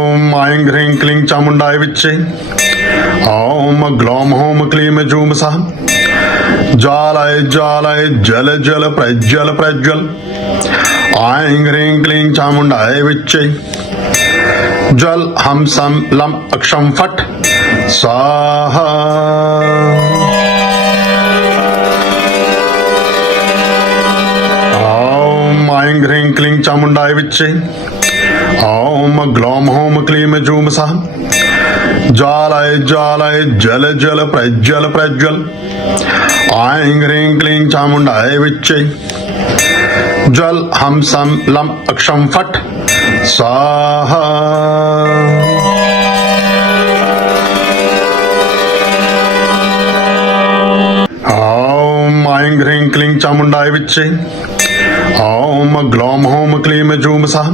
ओम ऐं ह्रीं क्लीं चामुण्डाय विच्चे। ओम ग्लौं हौं क्लीं जूं सः। ज्वालाय ज्वालाय जल जल प्रज्वल प्रज्वल। ऐं ह्रीं क्लीं चामुण्डाय विच्चे। जल हम सम लम अक्षम फट स्वाहा। ओम ऐं ह्रीं क्लीं चामुण्डाय विच्चे। ओम ग्लौं हौं क्लीं जूं सः। ज्वालाय ज्वालाय जल जल प्रज्वल प्रज्वल। ऐं ह्रीं क्लीं चामुण्डाय विच्चे। जल हम सम लम अक्षम फट स्वाहा। ओम ऐं ह्रीं क्लीं चामुण्डाय विच्चे। ओम ग्लौं हौं क्लीं जूं सः।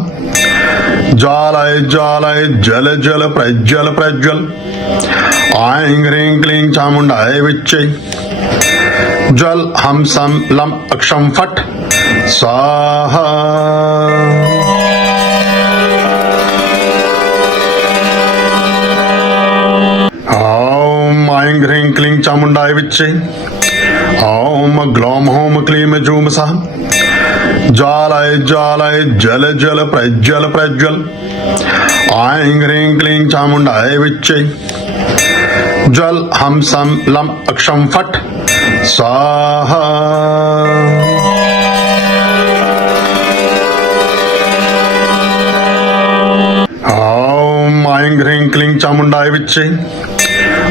ज्वालाय ज्वालाय जल जल प्रज्वल प्रज्वल। ऐं ह्रीं क्लीं चामुण्डाय विच्चे। जल हम सम लम अक्षम फट स्वाहा। ओम ऐं ह्रीं क्लीं चामुण्डाय विच्चे। ओम ग्लौं हौं क्लीं जूं सः। ज्वालाय ज्वालाय जल जल प्रज्वल प्रज्वल। ऐं ह्रीं क्लीं चामुण्डाय विच्चे। जल हम सम लम अक्षम फट स्वाहा। ओम ऐं ह्रीं क्लीं चामुण्डाय विच्चे।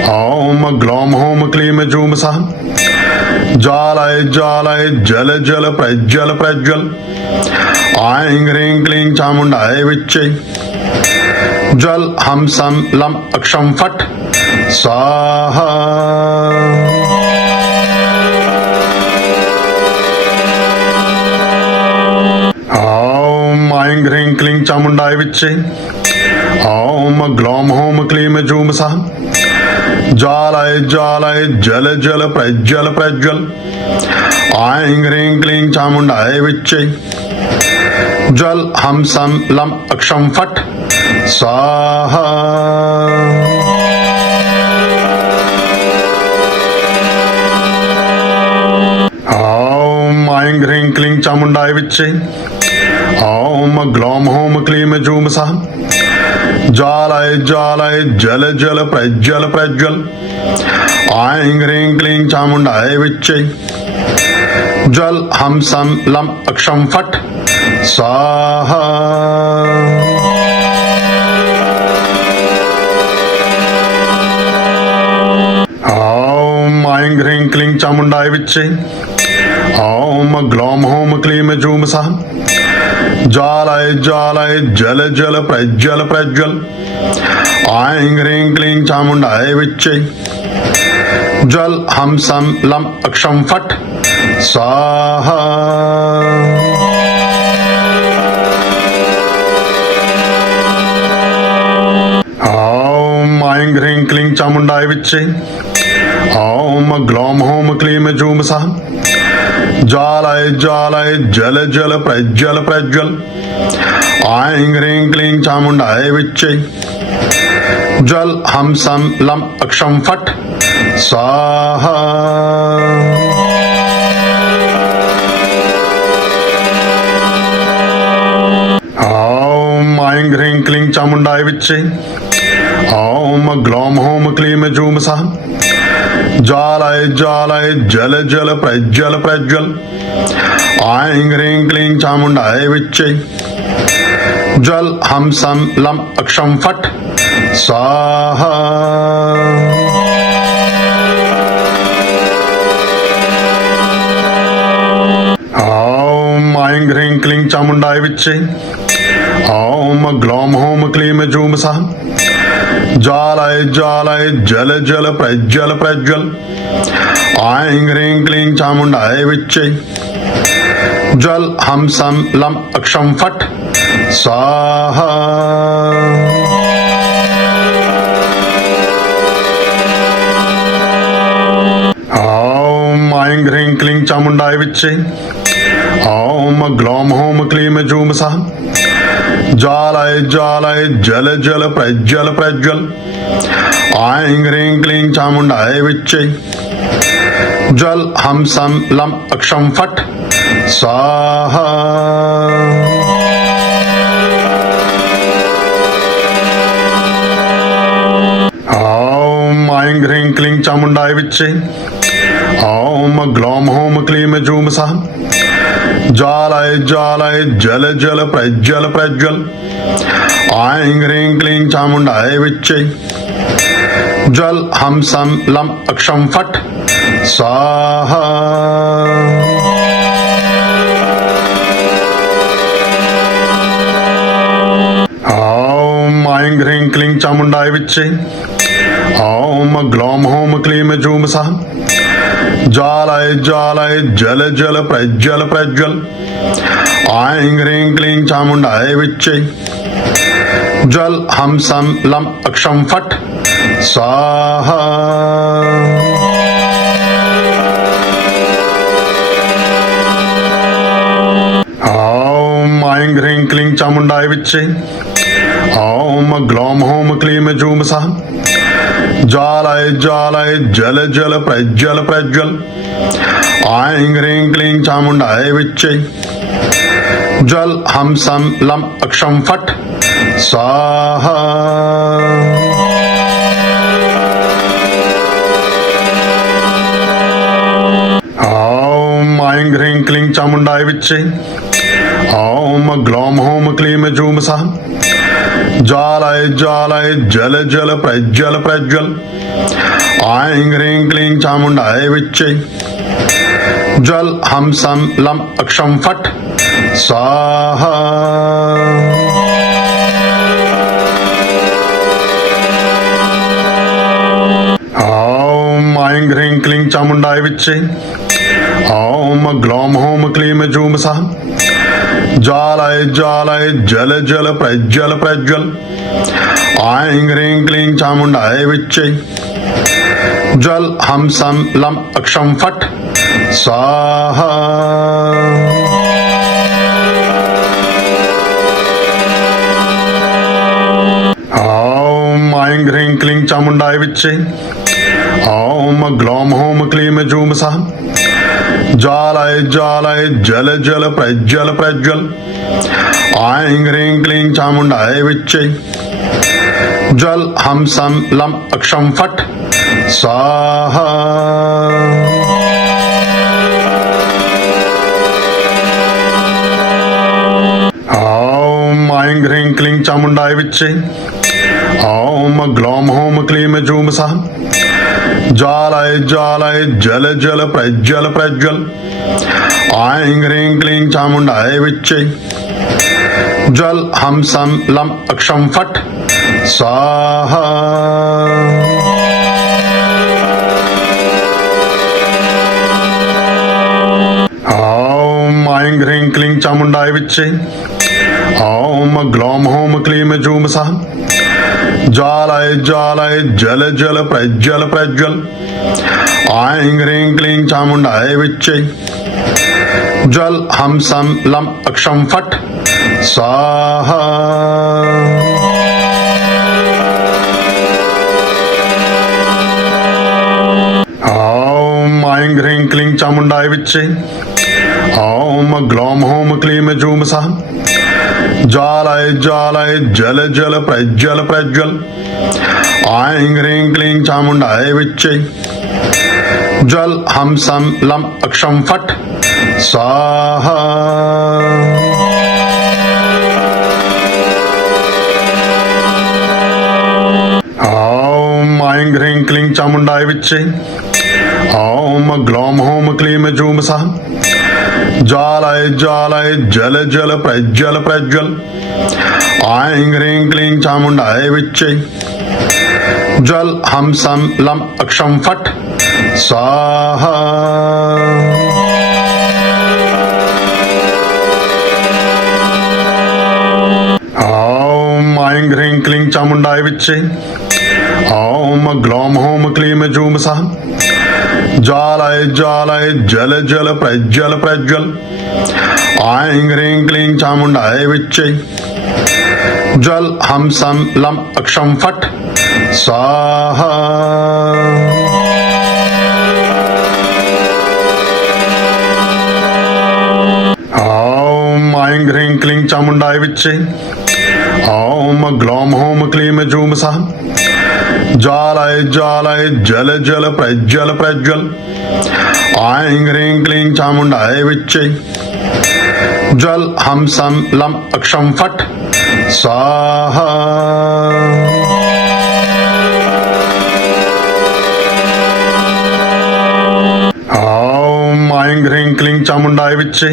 ओम ग्लौं हौं क्लीं जूं सः। ज्वालाय ज्वालाय जल जल प्रज्वल प्रज्वल। ऐं ह्रीं क्लीं चामुण्डाय विच्चे। जल हम सम लम अक्षम फट स्वाहा। ओम ऐं ह्रीं क्लीं चामुण्डाय विच्चे। ओम ग्लौं हौं क्लीं जूं सः। ज्वालाय ज्वालाय जल जल प्रज्वल प्रज्वल। ऐं ह्रीं क्लीं चामुण्डाय विच्चे। जल हम सम लम अक्षम फट स्वाहा। ओम ऐं ह्रीं क्लीं चामुण्डाय विच्चे। ओम ग्लौं हौं क्लीं जूं सः। ज्वालाय ज्वालाय जल जल प्रज्वल प्रज्वल। ऐं ह्रीं क्लीं चामुण्डाय विच्चे। जल हम सम लम अक्षम फट स्वाहा। ओम ऐं ह्रीं क्लीं चामुण्डाय विच्चे। ओम ग्लौं हौं क्लीं जूं सः। ज्वालाय ज्वालाय जल जल प्रज्वल प्रज्वल। ऐं ह्रीं क्लीं चामुण्डाय विच्चे। जल हम सम लम अक्षम फट स्वाहा। ओम ऐं ह्रीं क्लीं चामुण्डाय विच्चे। ओम ग्लौं हौं क्लीं जूं सः। ज्वालाय ज्वालाय जल जल प्रज्वल प्रज्वल। ऐं ह्रीं क्लीं चामुण्डाय विच्चे। जल हम सम लम अक्षम फट स्वाहा। ओम ऐं ह्रीं क्लीं चामुण्डाय विच्चे। ओम ग्लौं हौं क्लीं जूं सः। ज्वालाय ज्वालाय जल जल प्रज्वल प्रज्वल। ऐं ह्रीं क्लीं चामुण्डाय विच्चे। जल हम सम लम अक्षम फट स्वाहा। ओम ऐं ह्रीं क्लीं चामुण्डाय विच्चे। ओम ग्लौं हौं क्लीं जूं सः। ज्वालाय ज्वालाय जल जल प्रज्वल प्रज्वल। ऐं ह्रीं क्लीं चामुण्डाय विच्चे। जल हम सम लम अक्षम फट स्वाहा। ओम ऐं ह्रीं क्लीं चामुण्डाय विच्चे। ओम ग्लौं हौं क्लीं जूं सः। ज्वालाय ज्वालाय जल जल प्रज्वल प्रज्वल। ऐं ह्रीं क्लीं चामुण्डाय विच्चे ज्वल हम सम लम अक्षम फट स्वाहा। ऐं ह्रीं क्लीं चामुण्डाय विच्चे ॐ ग्लौं हौं क्लीं जूं सः ज्वालाय ज्वालाय जल जल प्रज्वल प्रज्वल। ऐं ह्रीं क्लीं चामुण्डाय विच्चे ज्वल हम सम लम अक्षम फट स्वाहा। ऐं ह्रीं क्लीं चामुण्डाय विच्चे ॐ ग्लौं हौं क्लीं जूं सः ज्वालाय ज्वालाय जल जल प्रज्वल प्रज्वल। ऐं ह्रीं क्लीं चामुण्डाय विच्चे ज्वल हम सम लम अक्षम फट स्वाहा। ऐं ह्रीं क्लीं चामुण्डाय विच्चे ॐ ग्लौं हौं क्लीं जूं सः ज्वालाय ज्वालाय जल जल प्रज्वल प्रज्वल। ऐं ह्रीं क्लीं चामुण्डाय विच्चे ज्वल हम सम लम अक्षम फट स्वाहा। ऐं ह्रीं क्लीं चामुण्डाय विच्चे ॐ ग्लौं हौं क्लीं जूं सः ज्वालाय ज्वालाय जल जल प्रज्वल प्रज्वल। ऐं ह्रीं क्लीं चामुण्डाय विच्चे ज्वल हम सम लम अक्षम फट स्वाहा। ऐं ह्रीं क्लीं चामुण्डाय विच्चे ॐ ग्लौं हौं क्लीं जूं सः ज्वालाय ज्वालाय जल जल प्रज्वल प्रज्वल। ऐं ह्रीं क्लीं चामुण्डाय विच्चे ज्वल हम सम लम अक्षम फट स्वाहा। ऐं ह्रीं क्लीं चामुण्डाय विच्चे ॐ ग्लौं हौं क्लीं जूं सः ज्वालाय ज्वालाय जल जल प्रज्वल प्रज्वल। ऐं ह्रीं क्लीं चामुण्डाय विच्चे ज्वल हम सम लम अक्षम फट स्वाहा। ऐं ह्रीं क्लीं चामुण्डाय विच्चे ॐ ग्लौं हौं क्लीं जूं सः ज्वालाय ज्वालाय जल जल प्रज्वल प्रज्वल। ऐं ह्रीं क्लीं चामुण्डाय विच्चे ज्वल हम सम लम अक्षम फट स्वाहा। ऐं ह्रीं क्लीं चामुण्डाय विच्चे ॐ ग्लौं हौं क्लीं जूं सः ज्वालाय ज्वालाय जल जल प्रज्वल प्रज्वल। ऐं ह्रीं क्लीं चामुण्डाय विच्चे ज्वल हम सम लम अक्षम फट स्वाहा। ऐं ह्रीं क्लीं चामुण्डाय विच्चे ॐ ग्लौं हौं क्लीं जूं सः ज्वालाय ज्वालाय जल जल प्रज्वल प्रज्वल। ऐं ह्रीं क्लीं चामुण्डाय विच्चे ज्वल हम सम लम अक्षम फट स्वाहा। ऐं ह्रीं क्लीं चामुण्डाय विच्चे ॐ ग्लौं हौं क्लीं जूं सः ज्वालाय ज्वालाय जल जल प्रज्वल प्रज्वल। ऐं ह्रीं क्लीं चामुण्डाय विच्चे ज्वल हम सम लम अक्षम फट स्वाहा। ऐं ह्रीं क्लीं चामुण्डाय विच्चे ॐ ग्लौं हौं क्लीं जूं सः ज्वालाय ज्वालाय जल जल प्रज्वल प्रज्वल। ऐं ह्रीं क्लीं चामुण्डाय विच्चे जल हम सम लम अक्षम फट स्वाहा। ओम ऐं ह्रीं क्लीं चामुंडाय विच्चे। ओम ग्लौम होम क्लीम जूम सः। ज्वालाय ज्वालाय जल जल प्रज्वल प्रज्वल। ऐं ह्रीं क्लीं चामुंडाय विच्चे। जल हम सम लम अक्षम फट स्वाहा। ओम ऐं ह्रीं क्लीं चामुंडाय विच्चे।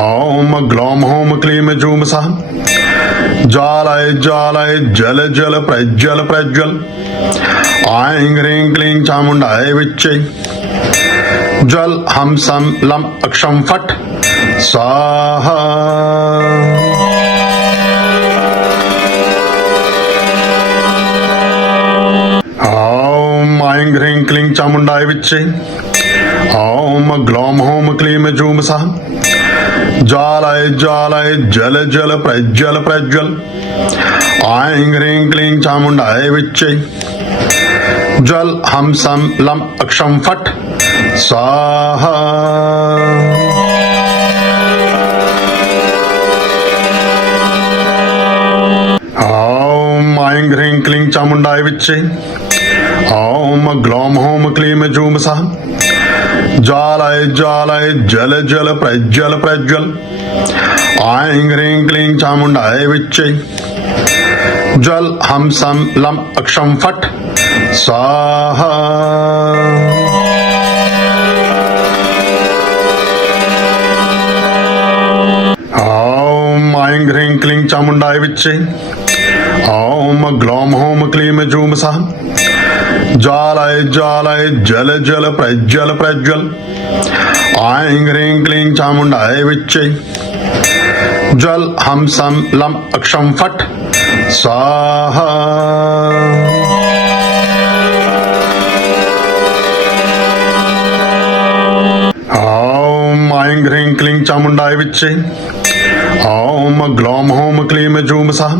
ओम ग्लौम होम क्लीम जूम सः। ज्वालाय ज्वालाय जल जल प्रज्वल प्रज्वल। ऐं ह्रीं क्लीं चामुंडाय विच्चे। जल हम सम लम अक्षम फट स्वाहा। ओम ऐं ह्रीं क्लीं चामुंडाय विच्चे। ओम ग्लौम होम क्लीम जूम सः। ज्वालाय ज्वालाय जल जल प्रज्वल प्रज्वल। ऐं ह्रीं क्लीं चामुंडाय विच्चे। जल हम सम लम अक्षम फट स्वाहा। ओम ऐं ह्रीं क्लीं चामुंडाय विच्चे। ओम ग्लौम होम क्लीम जूम सः। ज्वालाय ज्वालाय जल जल प्रज्वल प्रज्वल। ऐं ह्रीं क्लीं चामुंडाय विच्चे। जल हम सम लम अक्षम फट स्वाहा। ओम ऐं ह्रीं क्लीं चामुंडाय विच्चे। ओम ग्लौम होम क्लीम जूम सः। ज्वालाय ज्वालाय जल जल प्रज्वल प्रज्वल। ऐं ह्रीं क्लीं चामुंडाय विच्चे। जल हम सम लम अक्षम फट स्वाहा। ओम ऐं ह्रीं क्लीं चामुंडाय विच्चे। ओम ग्लौम होम क्लीम जूम सः।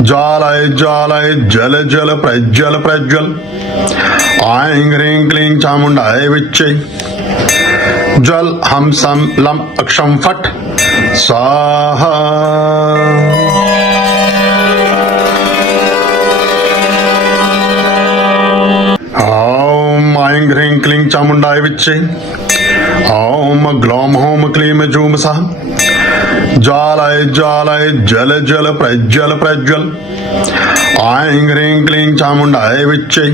ज्वालाय ज्वालाय जल जल प्रज्वल प्रज्वल। ऐं ह्रीं क्लीं चामुंडाय विच्चे। जल हम सम लम अक्षम फट स्वाहा। ओम ऐं ह्रीं क्लीं चामुंडाय विच्चे। ओम ग्लौम होम क्लीम जूम सः। ज्वालाय ज्वालाय जल जल प्रज्वल प्रज्वल। ऐं ह्रीं क्लीं चामुंडाय विच्चे।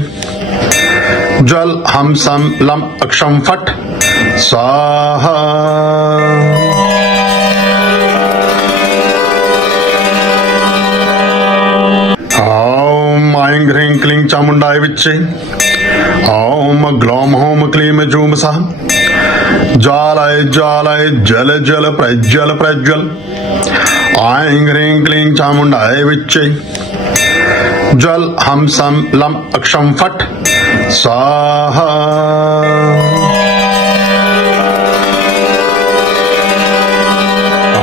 जल हम सम लम अक्षम फट स्वाहा। ओम ऐं ह्रीं क्लीं चामुंडाय विच्चे। ओम ग्लौम होम क्लीम जूम सः। ज्वालाय ज्वालाय जल जल प्रज्वल प्रज्वल। ऐं ह्रीं क्लीं चामुंडाय विच्चे। जल हम सम लम अक्षम फट स्वाहा।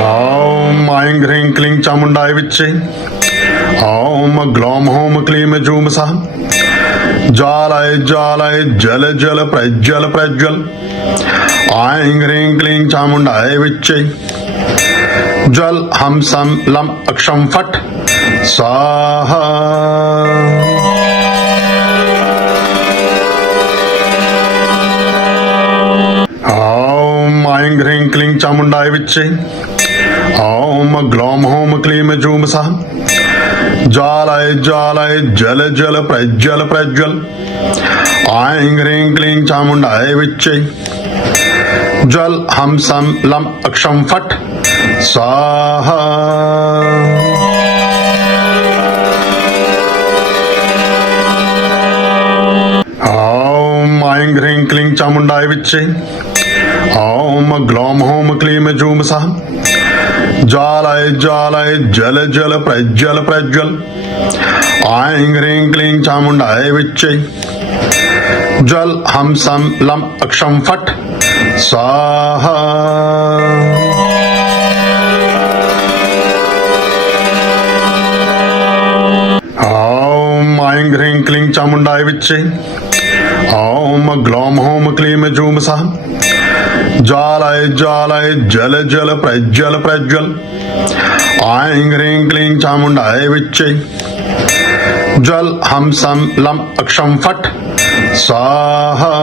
ओम ऐं ह्रीं क्लीं चामुंडाय विच्चे। ओम ग्लौम होम क्लीम जूम सः। ज्वालाय ज्वालाय जल जल प्रज्वल प्रज्वल। ऐं ह्रीं क्लीं चामुंडाय विच्चे। जल हम सम लम अक्षम फट स्वाहा। ओम ऐं ह्रीं क्लीं चामुंडाय विच्चे। ओम ग्लौम होम क्लीम जूम सः। ज्वालाय ज्वालाय जल जल प्रज्वल प्रज्वल। ऐं ह्रीं क्लीं चामुंडाय विच्चे। जल हम सम लम अक्षम फट स्वाहा। ओम ऐं ह्रीं क्लीं चामुंडाय विच्चे। ओम ग्लौम होम क्लीम जूम सः। ज्वालाय ज्वालाय जल जल प्रज्वल प्रज्वल। ऐं ह्रीं क्लीं चामुंडाय विच्चे। जल हम सम लम अक्षम फट स्वाहा। क्लीं चामुण्डाय विच्चे ॐ ग्लौं हौं क्लीं जूं सः ज्वालाय ज्वालाय जल जल प्रज्वल प्रज्वल ऐं ह्रीं क्लीं चामुण्डाय विच्चे जल हम सम लम अक्षम फट स्वाहा।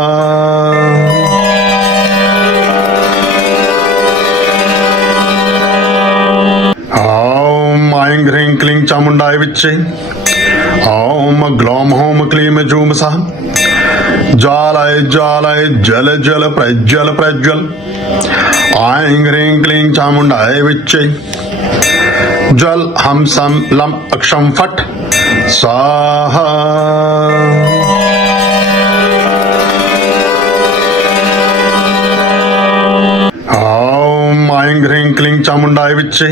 ॐ ऐं ह्रीं क्लीं चामुण्डाय विच्चे ॐ ग्लौं हौं क्लीं जूं सः ज्वालाय ज्वालाय जल जल प्रज्वल प्रज्वल ऐं ह्रीं क्लीं चामुण्डाय विच्चे जल हम सम लम अक्षम फट स्वाहा। ॐ ऐं ह्रीं क्लीं चामुण्डाय विच्चे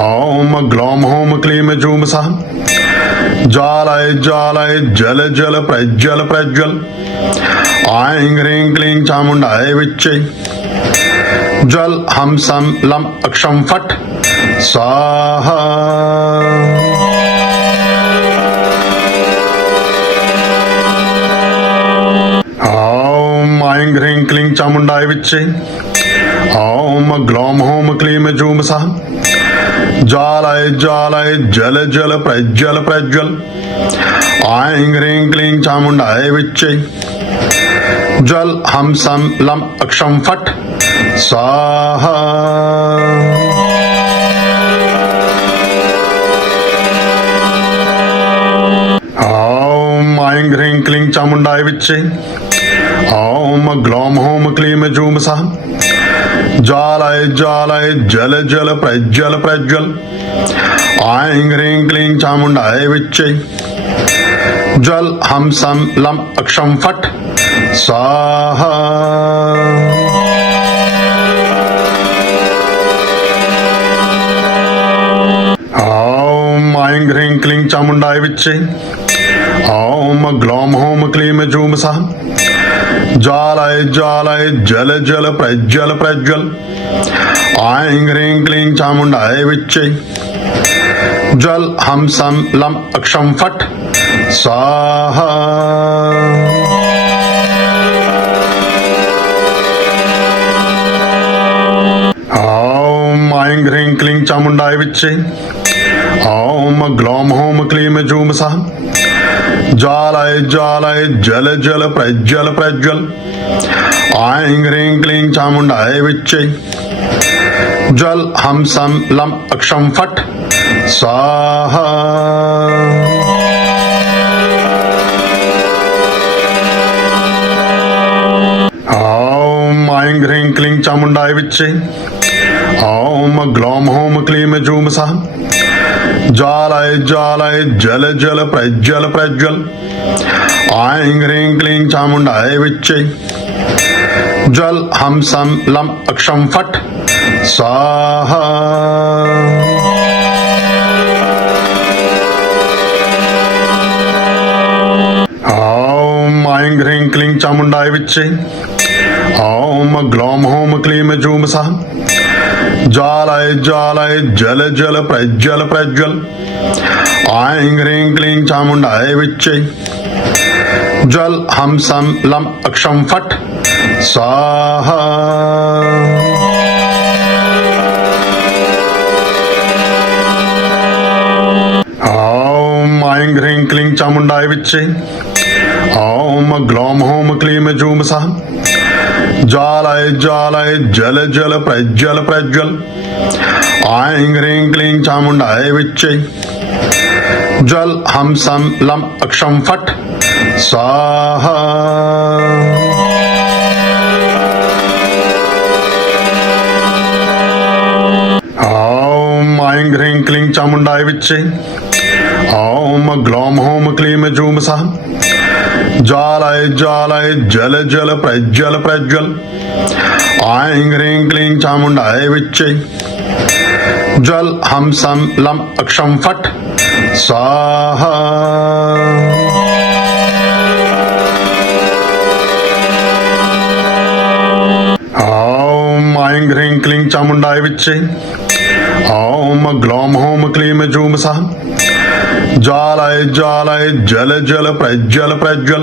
ॐ ग्लौं हौं क्लीं जूं सः ज्वालाय ज्वालाय जल जल प्रज्वल प्रज्वल ऐं ह्रीं क्लीं चामुण्डाय विच्चे जल हम सम लम अक्षम फट स्वाहा। ॐ ऐं ह्रीं क्लीं चामुण्डाय विच्चे ॐ ग्लौं हौं क्लीं जूं सः ज्वालाय ज्वालाय जल जल प्रज्वल प्रज्वल ऐं ह्रीं क्लीं चामुण्डाय विच्चे जल हम सम लम अक्षम फट स्वाहा। ॐ ऐं ह्रीं क्लीं चामुण्डाय विच्चे ॐ ग्लौं हौं क्लीं जूं सः ज्वालाय ज्वालाय जल जल प्रज्वल प्रज्वल ऐं ह्रीं क्लीं चामुण्डाय विच्चे जल हम सम लम अक्षम फट स्वाहा। ॐ ऐं ह्रीं क्लीं चामुण्डाय विच्चे ॐ ग्लौं हौं क्लीं जूं सः ज्वालाय ज्वालाय जल जल प्रज्वल प्रज्वल ऐं ह्रीं क्लीं चामुण्डाय विच्चे जल हम सम लम अक्षम फट स्वाहा। ॐ ऐं ह्रीं क्लीं चामुण्डाय विच्चे ॐ ग्लौं हौं क्लीं जूं सः ज्वालाय ज्वालाय जल जल प्रज्वल प्रज्वल ऐं ह्रीं क्लीं चामुण्डाय विच्चे जल हम सम लम अक्षम फट स्वाहा। ॐ ऐं ह्रीं क्लीं चामुण्डाय विच्चे ॐ ग्लौं हौं क्लीं जूं सः ज्वालाय ज्वालाय जल जल प्रज्वल प्रज्वल ऐं ह्रीं क्लीं चामुण्डाय विच्चे जल हम सम लम अक्षम फट स्वाहा। ॐ ऐं ह्रीं क्लीं चामुण्डाय विच्चे ॐ ग्लौं हौं क्लीं जूं सः ज्वालाय ज्वालाय जल जल प्रज्वल प्रज्वल ऐं ह्रीं क्लीं चामुण्डाय विच्चे जल हम सम लम अक्षम फट स्वाहा। ॐ ऐं ह्रीं क्लीं चामुण्डाय विच्चे ॐ ग्लौं हौं क्लीं जूं सः ज्वालाय ज्वालाय जल जल प्रज्वल प्रज्वल ऐं ह्रीं क्लीं चामुण्डाय विच्चे जल हम सम लम अक्षम फट स्वाहा। ॐ ऐं ह्रीं क्लीं चामुण्डाय विच्चे ॐ ग्लौं हौं क्लीं जूं सः ज्वालाय ज्वालाय जल जल प्रज्वल प्रज्वल ऐं ह्रीं क्लीं चामुण्डाय विच्चे जल हम सम लम अक्षम फट स्वाहा। ॐ ऐं ह्रीं क्लीं चामुण्डाय विच्चे ॐ ग्लौं हौं क्लीं जूं सः ज्वालाय ज्वालाय जल जल प्रज्वल प्रज्वल।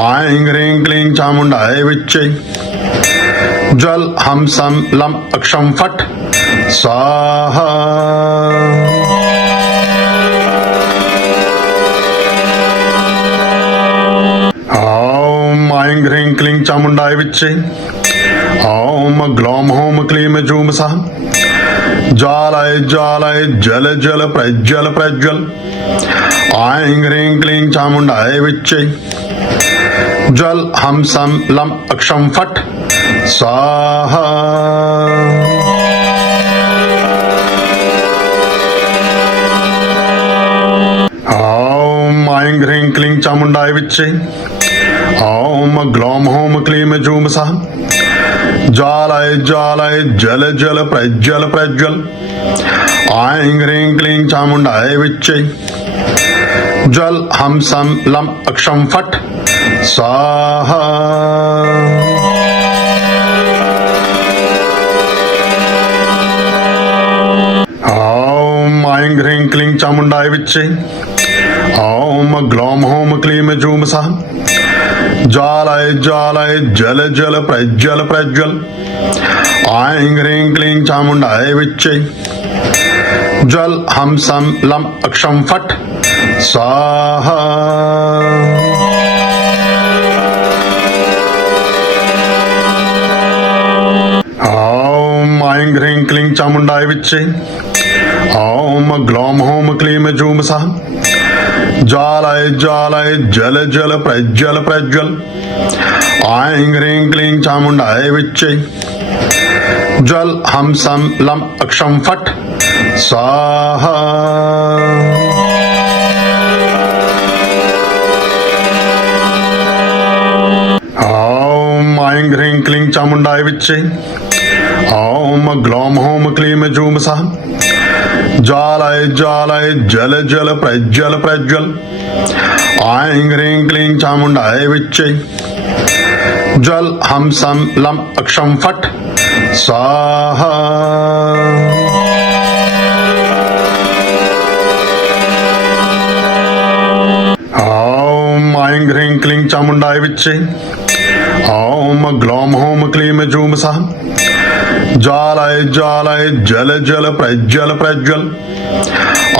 ऐं ह्रीं क्लीं चामुण्डाय विच्चे जल हम सम लम अक्षम फट स्वाहा। ॐ ऐं ह्रीं क्लीं चामुण्डाय विच्चे ॐ ग्लौं हौं क्लीं जूं सः ज्वालाय ज्वालाय जल जल प्रज्वल प्रज्वल। ऐं ह्रीं क्लीं चामुण्डाय विच्चे जल हम सम लम अक्षम फट स्वाहा। ॐ ऐं ह्रीं क्लीं चामुण्डाय विच्चे ॐ ग्लौं हौं क्लीं जूं सः ज्वालाय ज्वालाय जल जल प्रज्वल प्रज्वल। ऐं ह्रीं क्लीं चामुण्डाय विच्चे जल हम सम लम अक्षम फट स्वाहा। ॐ ऐं ह्रीं क्लीं चामुण्डाय विच्चे ॐ ग्लौं हौं क्लीं जूं सः ज्वालाय ज्वालाय जल जल प्रज्वल प्रज्वल। ऐं ह्रीं क्लीं चामुण्डाय विच्चे जल हम सम लम अक्षम फट स्वाहा। ॐ ऐं ह्रीं क्लीं चामुण्डाय विच्चे ॐ ग्लौं हौं क्लीं जूं सः ज्वालाय ज्वालाय जल जल प्रज्वल प्रज्वल। ऐं ह्रीं क्लीं चामुण्डाय विच्चे जल हम सम लम अक्षम फट स्वाहा। ॐ ऐं ह्रीं क्लीं चामुण्डाय विच्चे ॐ ग्लौं हौं क्लीं जूं सः ज्वालाय ज्वालाय जल जल प्रज्वल प्रज्वल। ऐं ह्रीं क्लीं चामुण्डाय विच्चे जल हम सम लम अक्षम फट स्वाहा। ॐ ऐं ह्रीं क्लीं चामुण्डाय विच्चे ॐ ग्लौं हौं क्लीं जूं सः ज्वालाय ज्वालाय जल जल प्रज्वल प्रज्वल।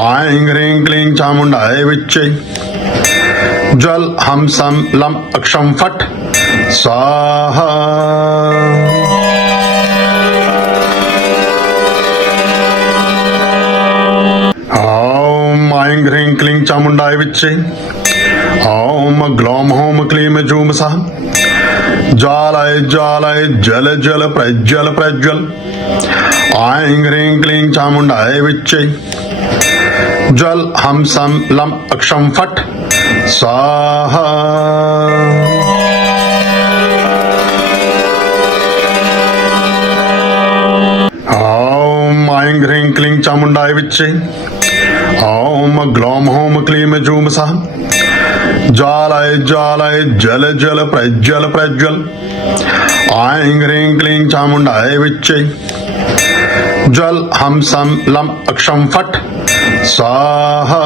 ऐं ह्रीं क्लीं चामुण्डाय विच्चे जल हम सम लम अक्षम फट स्वाहा। ॐ ऐं ह्रीं क्लीं चामुण्डाय विच्चे ॐ ग्लौं हौं क्लीं जूं सः ज्वालाय ज्वालाय जल जल प्रज्वल प्रज्वल। ऐं ह्रीं क्लीं चामुण्डाय विच्चे जल हम सम लम अक्षम फट स्वाहा। ॐ ऐं ह्रीं क्लीं चामुण्डाय विच्चे ॐ ग्लौं हौं क्लीं जूं सः ज्वालाय ज्वालाय जल जल प्रज्वल प्रज्वल। ऐं ह्रीं क्लीं चामुण्डाय विच्चे जल हम सम लम अक्षम फट स्वाहा।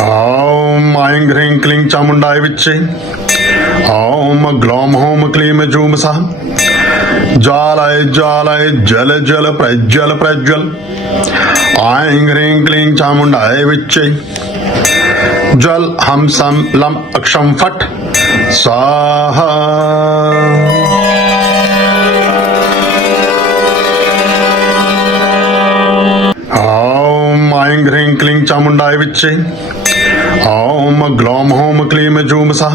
ॐ ऐं ह्रीं क्लीं चामुण्डाय विच्चे ॐ ग्लौं हौं क्लीं जूं सः ज्वालाय ज्वालाय जल जल प्रज्वल प्रज्वल। ऐं ह्रीं क्लीं चामुण्डाय विच्चे जल हम सम लम अक्षम फट स्वाहा। ॐ ऐं ह्रीं क्लीं चामुण्डाय विच्चे ॐ ग्लौं हौं क्लीं जूं सः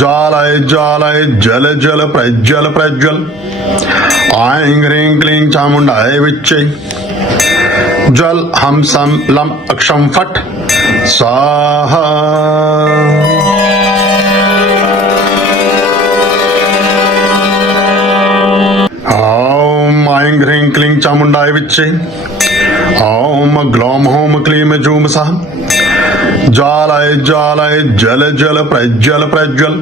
ज्वालाय ज्वालाय जल जल प्रज्वल प्रज्वल। ऐं ह्रीं क्लीं चामुण्डाय विच्चे जल हम सम लम अक्षम फट स्वाहा। ॐ ऐं ह्रीं क्लीं चामुण्डाय विच्चे ॐ ग्लौं हौं क्लीं जूं सः ज्वालाय ज्वालाय जल जल प्रज्वल प्रज्वल।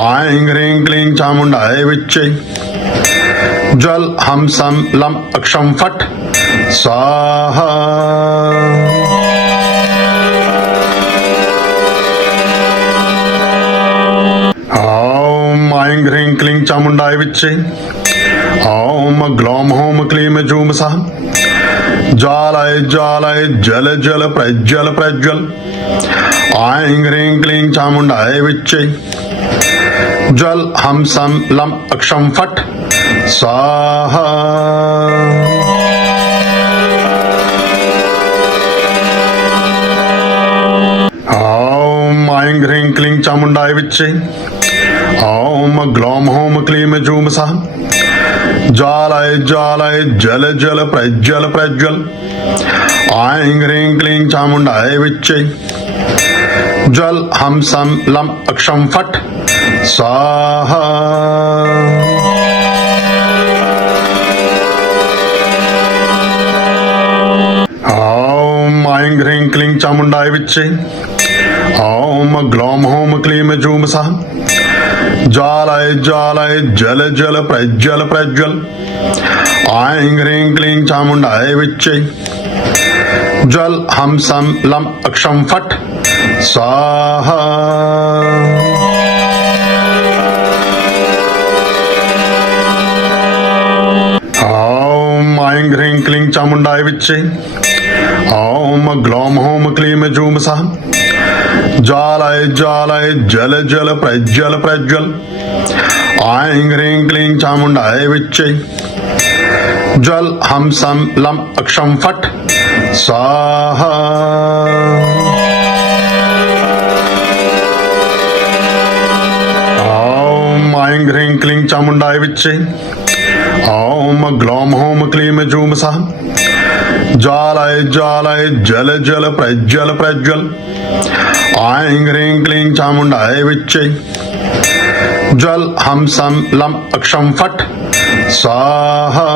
ऐं ह्रीं क्लीं चामुण्डाय विच्चे जल हम सम लम अक्षम फट स्वाहा। ओम ऐं ह्रीं क्लीं चामुंडाय विच्चे। ओम ग्लौम होम क्लीम जूम सः। ज्वालाय ज्वालाय जल जल प्रज्वल प्रज्वल। ऐं ह्रीं क्लीं चामुंडाय विच्चे। जल हम सम लम अक्षम फट स्वाहा। ओम ऐं ह्रीं क्लीं चामुंडाय विच्चे। ओम ग्लौम होम क्लीम जूम सः। ज्वालाय ज्वालाय जल जल प्रज्वल प्रज्वल। ऐं ह्रीं क्लीं चामुंडाय विच्चे। जल हम सम लम अक्षम फट स्वाहा। ओम ऐं ह्रीं क्लीं चामुंडाय विच्चे। ओम ग्लौम होम क्लीम जूम सः। ज्वालाय ज्वालाय जल जल प्रज्वल प्रज्वल। ऐं ह्रीं क्लीं चामुंडाय विच्चे। जल हम सम लम अक्षम फट स्वाहा। ओम ऐं ह्रीं क्लीं चामुंडाय विच्चे। ओम ग्लौम होम क्लीम जूम सः। ज्वालाय ज्वालाय जल जल प्रज्वल प्रज्वल। ऐं ह्रीं क्लीं चामुंडाय विच्चे। जल हम सम लम अक्षम फट स्वाहा। ओम ऐं ह्रीं क्लीं चामुंडाय विच्चे। ओम ग्लौम होम क्लीम जूम सः। ज्वालाय ज्वालाय जल जल प्रज्वल प्रज्वल। ऐं ह्रीं क्लीं चामुंडाय विच्चे। जल हम सम लम अक्षम फट स्वाहा।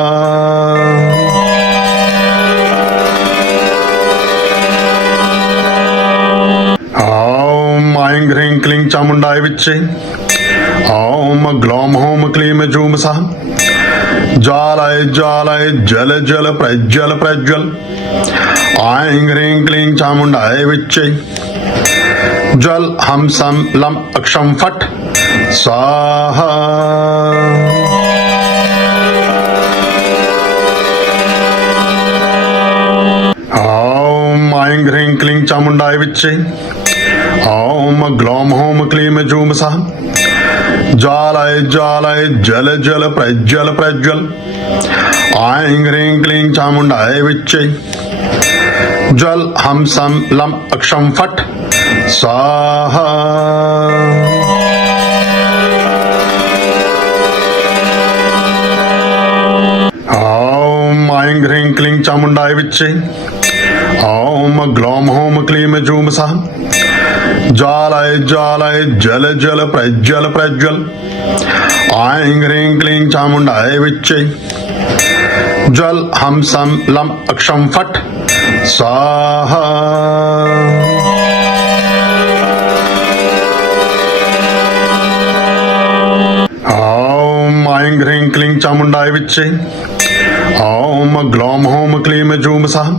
ओम ऐं ह्रीं क्लीं चामुंडाय विच्चे। ओम ग्लौम होम क्लीम जूम सः। ज्वालाय ज्वालाय जल जल प्रज्वल प्रज्वल। ऐं ह्रीं क्लीं चामुंडाय विच्चे। जल हम सम लम अक्षम फट स्वाहा। ओम ऐं ह्रीं क्लीं चामुंडाय विच्चे। ओम ग्लौम होम क्लीम जूम सः। ज्वालाय ज्वालाय जल जल प्रज्वल प्रज्वल। ऐं ह्रीं क्लीं चामुंडाय विच्चे। जल हम सम लम अक्षम फट स्वाहा। ओम ऐं ह्रीं क्लीं चामुंडाय विच्चे। ओम ग्लौम होम क्लीम जूम सः। ज्वालाय ज्वालाय जल जल प्रज्वल प्रज्वल। ऐं ह्रीं क्लीं चामुंडाय विच्चे। जल हम सम लम अक्षम फट स्वाहा। ओम ऐं ह्रीं क्लीं चामुंडाय विच्चे। ओम ग्लौम होम क्लीम जूम सः।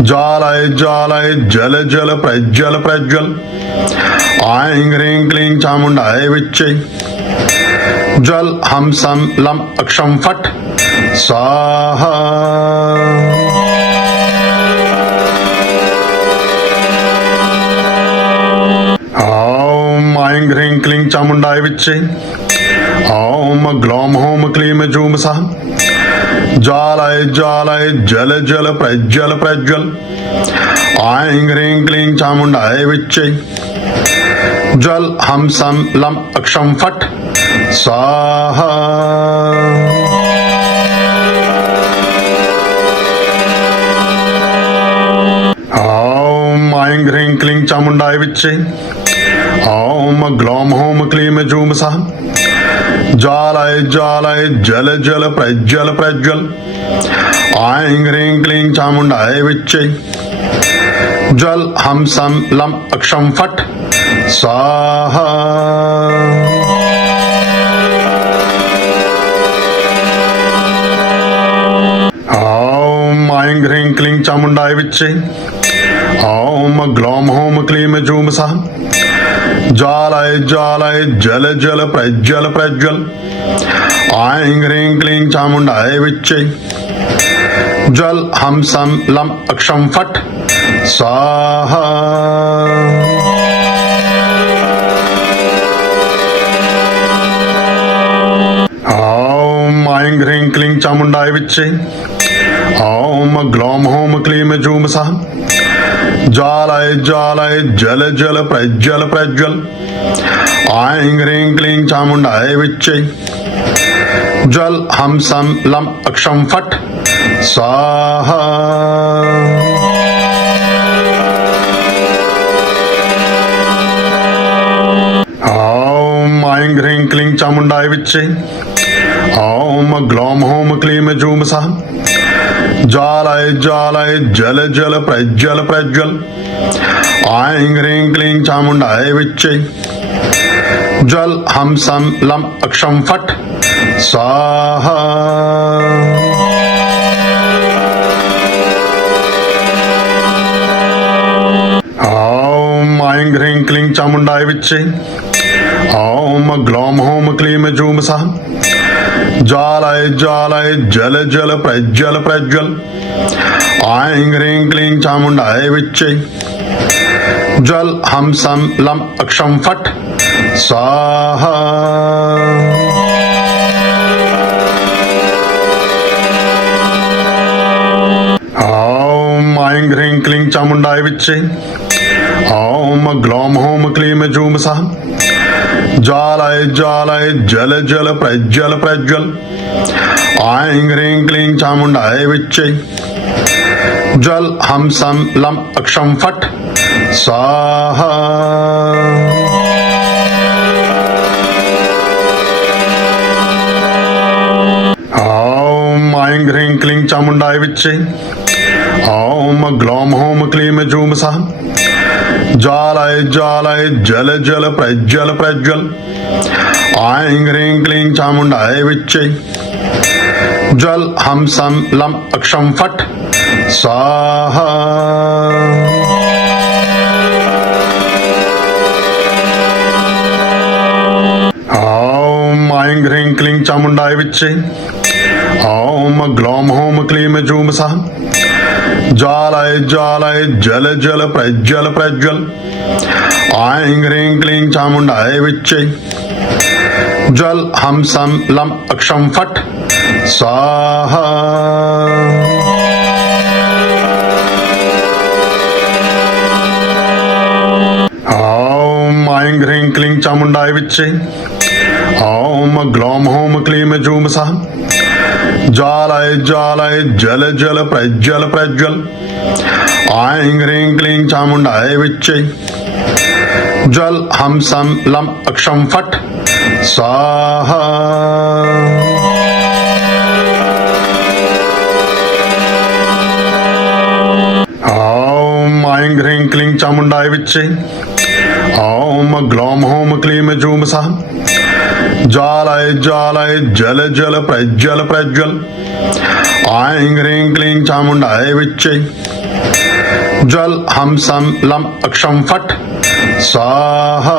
ज्वालाय ज्वालाय जल जल प्रज्वल प्रज्वल। ऐं ह्रीं क्लीं चामुंडाय विच्चे। जल हम सम लम अक्षम फट स्वाहा। ओम ऐं ह्रीं क्लीं चामुंडाय विच्चे। ओम ग्लौम होम क्लीम जूम सः। ज्वालाय ज्वालाय जल जल प्रज्वल प्रज्वल। ऐं ह्रीं क्लीं चामुंडाय विच्चे। जल हम सम लम अक्षम फट स्वाहा। ओम ऐं ह्रीं क्लीं चामुंडाय विच्चे। ओम ग्लौम होम क्लीम जूम सः। ज्वालाय ज्वालाय जल जल प्रज्वल प्रज्वल। ऐं ह्रीं क्लीं चामुंडाय विच्चे। जल हम सम लम अक्षम फट स्वाहा। चामुंडाय विच्चे ओम ग्लौम होम क्लीम जूम सः ज्वालाय ज्वालाय जल जल प्रज्वल प्रज्वल ऐं ह्रीं क्लीं चामुंडाय विच्चे जल हम सम लम अक्षम फट स्वाहा। ओम ऐं ह्रीं क्लीं चामुंडाय विच्चे ओम ग्लौम होम क्लीम जूम सः ज्वालाय ज्वालाय जल जल प्रज्वल प्रज्वल ऐं ह्रीं क्लीं चामुंडाय विच्चे जल हम सम लम अक्षम फट स्वाहा। ओम ऐं ह्रीं क्लीं चामुंडाय विच्चे ओम ग्लौम होम क्लीम जूम सः ज्वालाय ज्वालाय जल जल प्रज्वल प्रज्वल ऐं ह्रीं क्लीं चामुंडाय विच्चे जल हम सम लम अक्षम फट स्वाहा। ओम ऐं ह्रीं क्लीं चामुंडाय विच्चे ओम ग्लौम होम क्लीम जूम सः ज्वालाय ज्वालाय जल जल प्रज्वल प्रज्वल ऐं ह्रीं क्लीं चामुंडाय विच्चे जल हम सम लम अक्षम फट स्वाहा। ओम ऐं ह्रीं क्लीं चामुंडाय विच्चे ओम ग्लौम होम क्लीम जूम सः ज्वालाय ज्वालाय जल जल प्रज्वल प्रज्वल ऐं ह्रीं क्लीं चामुंडाय विच्चे जल हम सम लम अक्षम फट स्वाहा। ओम ऐं ह्रीं क्लीं चामुंडाय विच्चे ओम ग्लौम होम क्लीम जूम सः ज्वालाय ज्वालाय जल जल प्रज्वल प्रज्वल ऐं ह्रीं क्लीं चामुंडाय विच्चे जल हम सम लम अक्षम फट स्वाहा। ओम ऐं ह्रीं क्लीं चामुंडाय विच्चे ओम ग्लौम होम क्लीम जूम सः ज्वालाय ज्वालाय जल जल प्रज्वल प्रज्वल ऐं ह्रीं क्लीं चामुंडाय विच्चे जल हम सम लम अक्षम फट स्वाहा। ओम ऐं ह्रीं क्लीं चामुंडाय विच्चे ओम ग्लौम होम क्लीम जूम सः ज्वालाय ज्वालाय जल जल प्रज्वल प्रज्वल ऐं ह्रीं क्लीं चामुंडाय विच्चे जल हम सम लम अक्षम फट स्वाहा। ओम ऐं ह्रीं क्लीं चामुंडाय विच्चे ओम ग्लौम होम क्लीम जूम सः ज्वालाय ज्वालाय जल जल प्रज्वल प्रज्वल ऐं ह्रीं क्लीं चामुंडाय विच्चे जल हम सम लम अक्षम फट स्वाहा।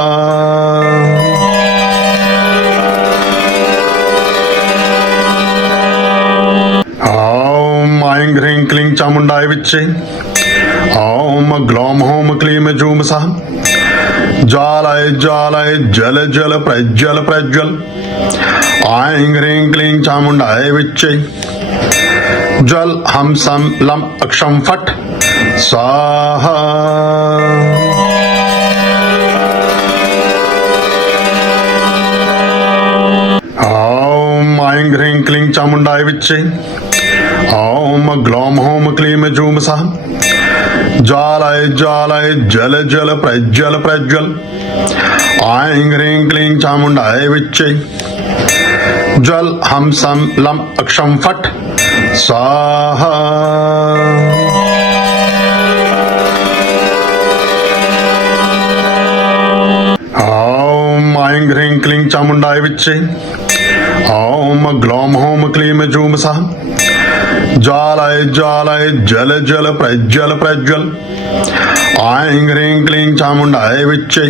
ओम ऐं ह्रीं क्लीं चामुंडाय विच्चे ओम ग्लौम होम क्लीम जूम सः ज्वालाय ज्वालाय जल जल प्रज्वल प्रज्वल ऐं ह्रीं क्लीं चामुंडाय विच्चे जल हम सम लम अक्षम फट स्वाहा। ओम ऐं ह्रीं क्लीं चामुंडाय विच्चे ओम ग्लौम होम क्लीम जूम सः ज्वालाय ज्वालाय जल जल प्रज्वल प्रज्वल ऐं ह्रीं क्लीं चामुंडाय विच्चे जल हम सम लम अक्षम फट स्वाहा। ओम ऐं ह्रीं क्लीं चामुंडाय विच्चे ओम ग्लौम होम क्लीम जूम सः ज्वालाय ज्वालाय जल जल प्रज्वल प्रज्वल। ऐं ह्रीं क्लीं चामुण्डाय विच्चे।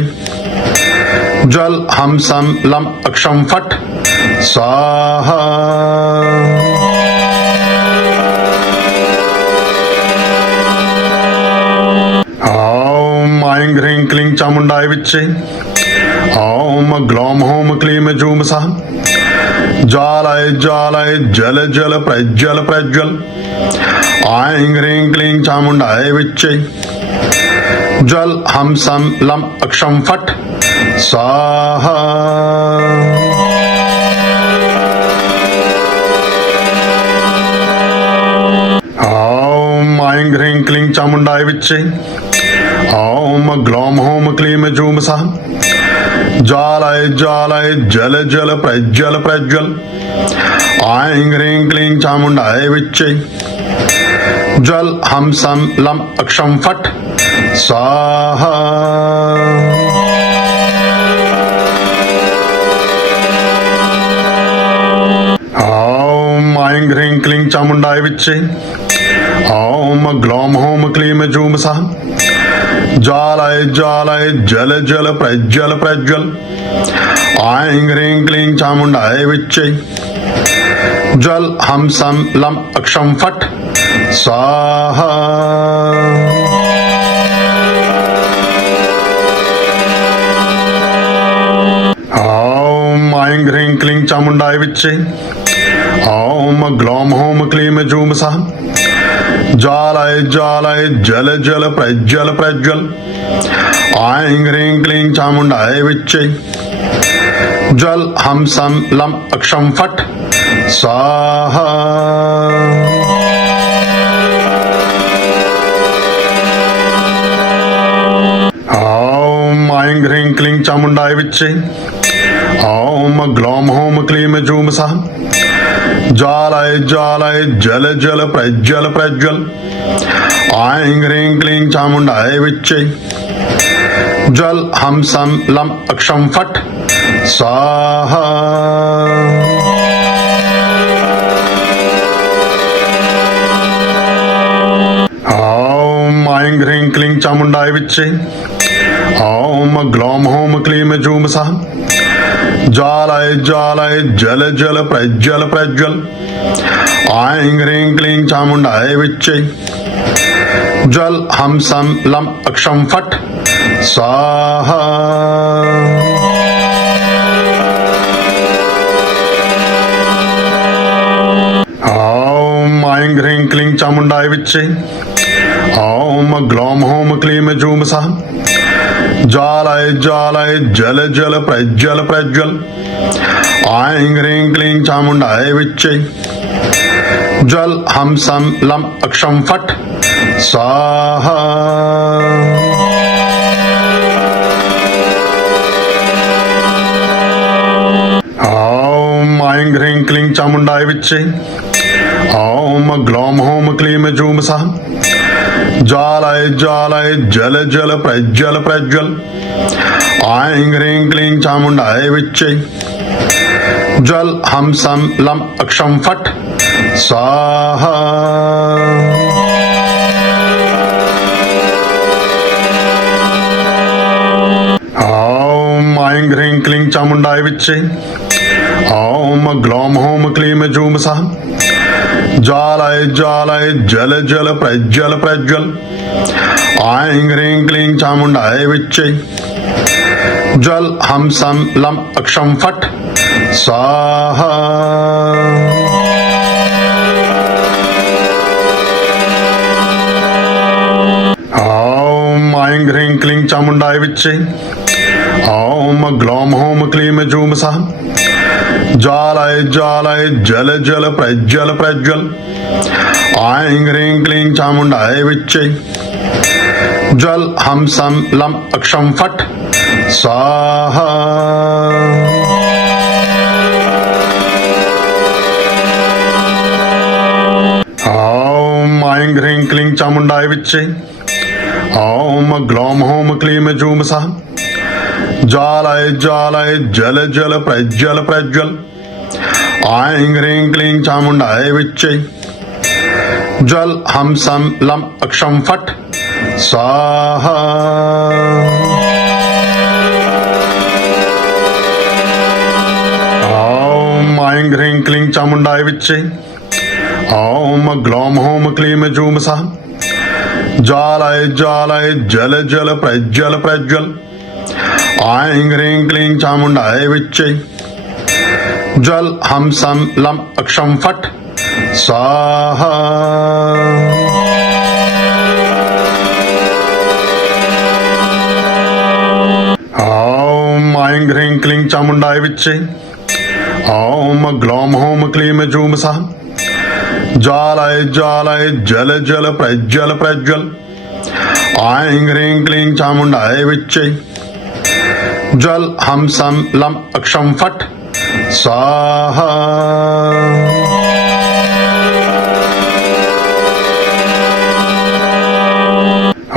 ज्वल हम सम लं अक्षं फट् स्वाहा। ॐ ऐं ह्रीं क्लीं चामुण्डाय विच्चे। ॐ ग्लौं हौं क्लीं जूं सः। ज्वालाय ज्वालाय जल जल प्रज्वल प्रज्वल। ऐं ह्रीं क्लीं चामुण्डाय विच्चे। ज्वल हम सम लं अक्षं फट् स्वाहा। ॐ ऐं ह्रीं क्लीं चामुण्डाय विच्चे। ॐ ग्लौं हौं क्लीं जूं सः। ज्वालाय ज्वालाय जल जल प्रज्वल प्रज्वल। ऐं ह्रीं क्लीं चामुण्डाय विच्चे। ज्वल हम सम लं अक्षं फट् स्वाहा। ॐ ऐं ह्रीं क्लीं चामुण्डाय विच्चे। ॐ ग्लौं हौं क्लीं जूं सः। ज्वालाय ज्वालाय जल जल प्रज्वल प्रज्वल। ऐं ह्रीं क्लीं चामुण्डाय विच्चे। ज्वल हम सम लं अक्षं फट् स्वाहा। ॐ ऐं ह्रीं क्लीं चामुण्डाय विच्चे। ॐ ग्लौं हौं क्लीं जूं सः। ज्वालाय ज्वालाय जल जल प्रज्वल प्रज्वल। ऐं ह्रीं क्लीं चामुण्डाय विच्चे। ज्वल हम सम लं अक्षं फट् स्वाहा। ॐ ऐं ह्रीं क्लीं चामुण्डाय विच्चे। ॐ ग्लौं हौं क्लीं जूं सः। ज्वालाय ज्वालाय जल जल प्रज्वल प्रज्वल। ऐं ह्रीं क्लीं चामुण्डाय विच्चे। ज्वल हम सम लं अक्षं फट् स्वाहा। ॐ ऐं ह्रीं क्लीं चामुण्डाय विच्चे। ॐ ग्लौं हौं क्लीं जूं सः। ज्वालाय ज्वालाय जल जल प्रज्वल प्रज्वल। ऐं ह्रीं क्लीं चामुण्डाय विच्चे। ज्वल हम सम लं अक्षं फट् स्वाहा। ॐ ऐं ह्रीं क्लीं चामुण्डाय विच्चे। ॐ ग्लौं हौं क्लीं जूं सः। ज्वालाय ज्वालाय जल जल प्रज्वल प्रज्वल। ऐं ह्रीं क्लीं चामुण्डाय विच्चे। ज्वल हम सम लं अक्षं फट् स्वाहा। ॐ ऐं ह्रीं क्लीं चामुण्डाय विच्चे। ॐ ग्लौं हौं क्लीं जूं सः। ज्वालाय ज्वालाय जल जल प्रज्वल प्रज्वल। ऐं ह्रीं क्लीं चामुण्डाय विच्चे। ज्वल हम सम लं अक्षं फट् स्वाहा। ॐ ऐं ह्रीं क्लीं चामुण्डाय विच्चे। ॐ ग्लौं हौं क्लीं जूं सः। ज्वालाय ज्वालाय जल जल प्रज्वल प्रज्वल। ऐं ह्रीं क्लीं चामुण्डाय विच्चे। ज्वल हम सम लं अक्षं फट् स्वाहा। ॐ ऐं ह्रीं क्लीं चामुण्डाय विच्चे। ॐ ग्लौं हौं क्लीं जूं सः। ज्वालाय ज्वालाय जल जल प्रज्वल प्रज्वल। ऐं ह्रीं क्लीं चामुण्डाय विच्चे। ज्वल हम सम लं अक्षं फट् स्वाहा। ॐ ऐं ह्रीं क्लीं चामुण्डाय विच्चे। ॐ ग्लौं हौं क्लीं जूं सः। ज्वालाय ज्वालाय जल जल प्रज्वल प्रज्वल। ऐं ह्रीं क्लीं चामुण्डाय विच्चे। जल हम सम लम अक्षम फट स्वाहा। ओम ऐं ह्रीं क्लीं चामुंडाय विच्चे। ओम ग्लौम होम क्लीं जूम सः। ज्वालाय ज्वालाय जल जल प्रज्वल प्रज्वल। ऐं ह्रीं क्लीं चामुंडाय विच्चे। जल हम सम लम अक्षम फट स्वाहा। ओम ऐं ह्रीं क्लीं चामुंडाय विच्चे। ओम ग्लौम होम क्लीं जूम सः। ज्वालाय ज्वालाय जल जल प्रज्वल प्रज्वल। ऐं ह्रीं क्लीं चामुंडाय विच्चे। जल हम सम लम अक्षम फट स्वाहा।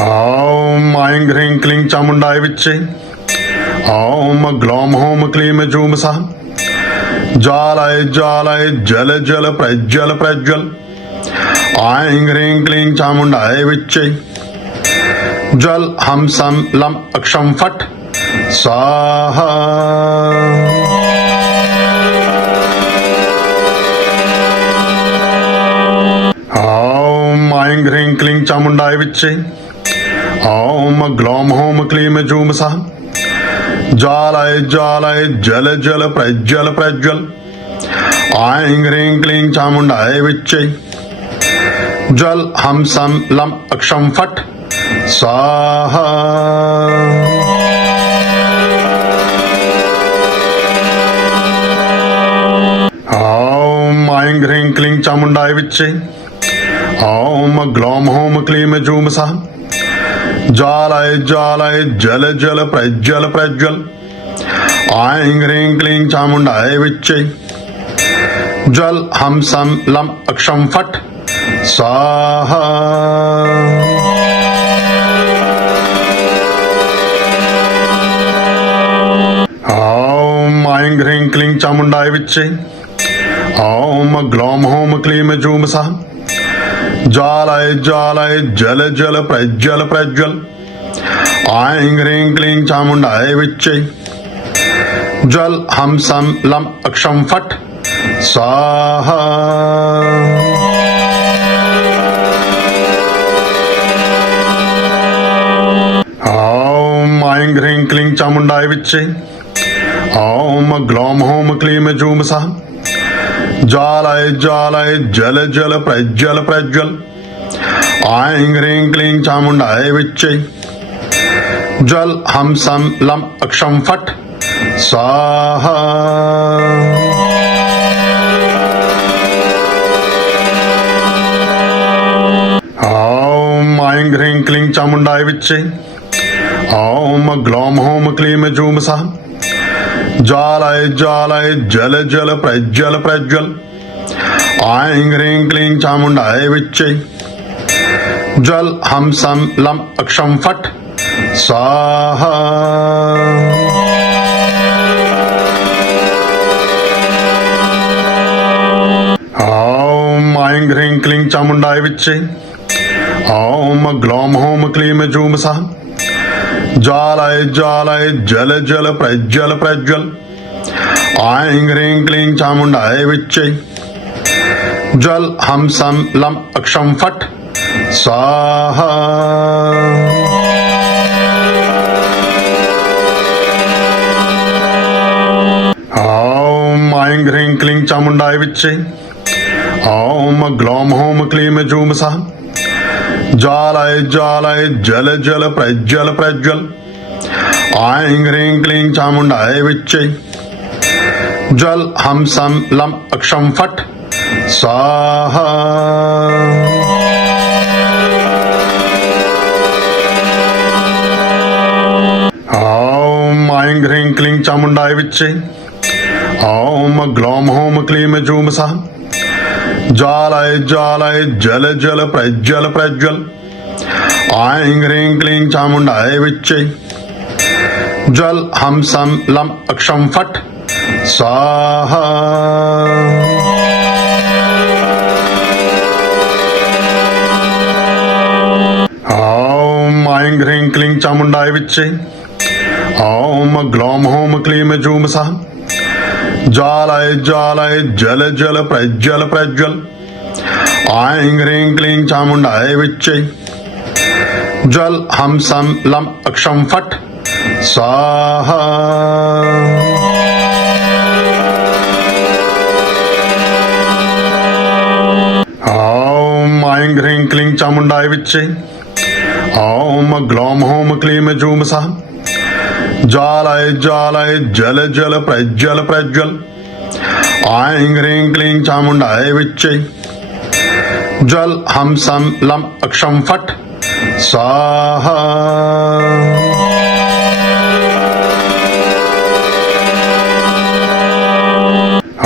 ओम ऐं ह्रीं क्लीं चामुंडाय विच्चे। ओम ग्लौम होम क्लीं जूम सः। ज्वालाय ज्वालाय जल जल प्रज्वल प्रज्वल। ऐं ह्रीं क्लीं चामुंडाय विच्चे। जल हम सम लम अक्षम फट स्वाहा। ओम ऐं ह्रीं क्लीं चामुंडाय विच्चे। ओम ग्लौम होम क्लीं जूम सः। ज्वालाय ज्वालाय जल जल प्रज्वल प्रज्वल। ऐं ह्रीं क्लीं चामुंडाय विच्चे। जल हम सम लम अक्षम फट स्वाहा। ओम ऐं ह्रीं क्लीं चामुंडाय विच्चे। ओम ग्लौम होम क्लीं जूम सः। ज्वालाय ज्वालाय जल जल प्रज्वल प्रज्वल। ऐं ह्रीं क्लीं चामुंडाय विच्चे। जल हम सम लम अक्षम फट स्वाहा। ओम ऐं ह्रीं क्लीं चामुंडाय विच्चे। ओम ग्लौम होम क्लीं जूम सः। ज्वालाय ज्वालाय जल जल प्रज्वल प्रज्वल। ऐं ह्रीं क्लीं चामुंडाय विच्चे। जल हम सम लम अक्षम फट स्वाहा। ओम ऐं ह्रीं क्लीं चामुंडाय विच्चे। ओम ग्लौम होम क्लीं जूम सः। ज्वालाय ज्वालाय जल जल प्रज्वल प्रज्वल। ऐं ह्रीं क्लीं चामुंडाय विच्चे। जल हम सम लम अक्षम फट स्वाहा। ओम ऐं ह्रीं क्लीं चामुंडाय विच्चे। ओम ग्लौम होम क्लीं जूम सः। ज्वालाय ज्वालाय जल जल प्रज्वल प्रज्वल। ऐं ह्रीं क्लीं चामुंडाय विच्चे। जल हम सम लम अक्षम फट स्वाहा। ओम ऐं ह्रीं क्लीं चामुंडाय विच्चे। ओम ग्लौम होम क्लीं जूम सः। ज्वालाय ज्वालाय जल जल प्रज्वल प्रज्वल। ऐं ह्रीं क्लीं चामुंडाय विच्चे। जल हम सम लम अक्षम फट स्वाहा। ओम ऐं ह्रीं क्लीं चामुंडाय विच्चे। ओम ग्लौम होम क्लीं जूम सः। ज्वालाय ज्वालाय जल जल प्रज्वल प्रज्वल। ऐं ह्रीं क्लीं चामुंडाय विच्चे। जल हम सम लम अक्षम फट स्वाहा। ओम ऐं ह्रीं क्लीं चामुंडाय विच्चे। ओम ग्लौम होम क्लीं जूम सः। ज्वालाय ज्वालाय जल जल प्रज्वल प्रज्वल। ऐं ह्रीं क्लीं चामुंडाय विच्चे। जल हम सम लम अक्षम फट स्वाहा। चामुंडाय विच्चे ॐ ग्लौम हौम क्लीम जूम सः ज्वालाय ज्वालाय जल जल प्रज्वल प्रज्वल ऐं ह्रीं क्लीं चामुंडाय विच्चे जल हम सम लम अक्षम फट स्वाहा। ॐ ऐं ह्रीं क्लीं चामुंडाय विच्चे ॐ ग्लौम हौम क्लीम जूम सः ज्वालाय ज्वालाय जल जल प्रज्वल प्रज्वल ऐं ह्रीं क्लीं चामुंडाय विच्चे जल हम सम लम अक्षम फट स्वाहा।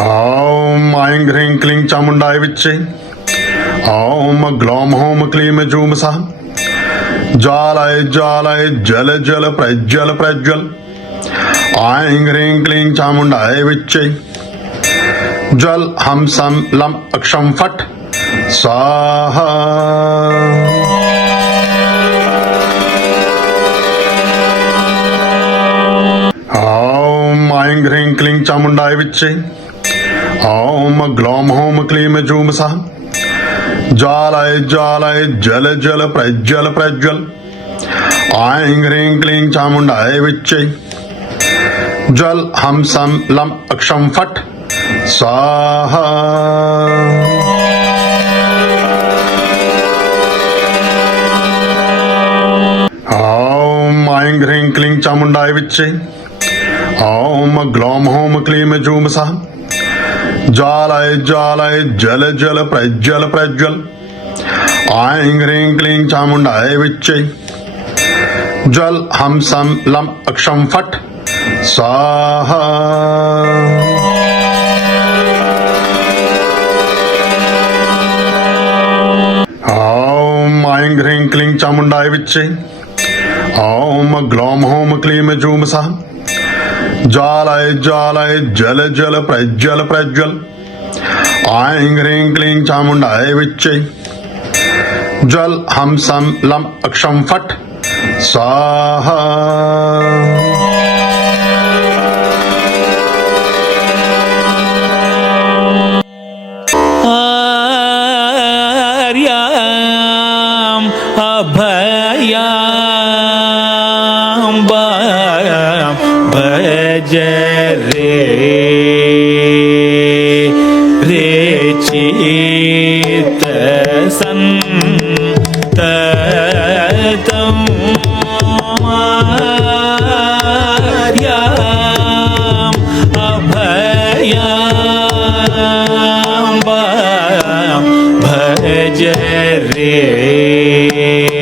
ॐ ऐं ह्रीं क्लीं चामुंडाय विच्चे ॐ ग्लौम हौम क्लीम जूम सः ज्वालाय ज्वालाय जल जल प्रज्वल प्रज्वल ऐं ह्रीं क्लीं चामुंडाय विच्चे जल हम सम लम अक्षम फट स्वाहा। ॐ ऐं ह्रीं क्लीं चामुंडाय विच्चे ॐ ग्लौम हौम क्लीम जूम सः ज्वालाय ज्वालाय जल जल प्रज्वल प्रज्वल ऐं ह्रीं क्लीं चामुंडाय विच्चे जल हम सम लम अक्षम फट स्वाहा। ॐ ऐं ह्रीं क्लीं चामुंडाय विच्चे ॐ ग्लौम हौम क्लीम जूम सः ज्वालाय ज्वालाय जल जल प्रज्वल प्रज्वल ऐं ह्रीं क्लीं चामुंडाय विच्चे जल हम सम लम अक्षम फट स्वाहा। ॐ ऐं ह्रीं क्लीं चामुंडाय विच्चे ॐ ग्लौम हौम क्लीम जूम सः ज्वालाय ज्वालाय जल जल प्रज्वल प्रज्वल ऐं ह्रीं क्लीं चामुंडाय विच्चे जल हम सम लम अक्षम फट स्वाहा। आर्याम अभयाम भज रे चित संततम आर्याम अभयाम भज रे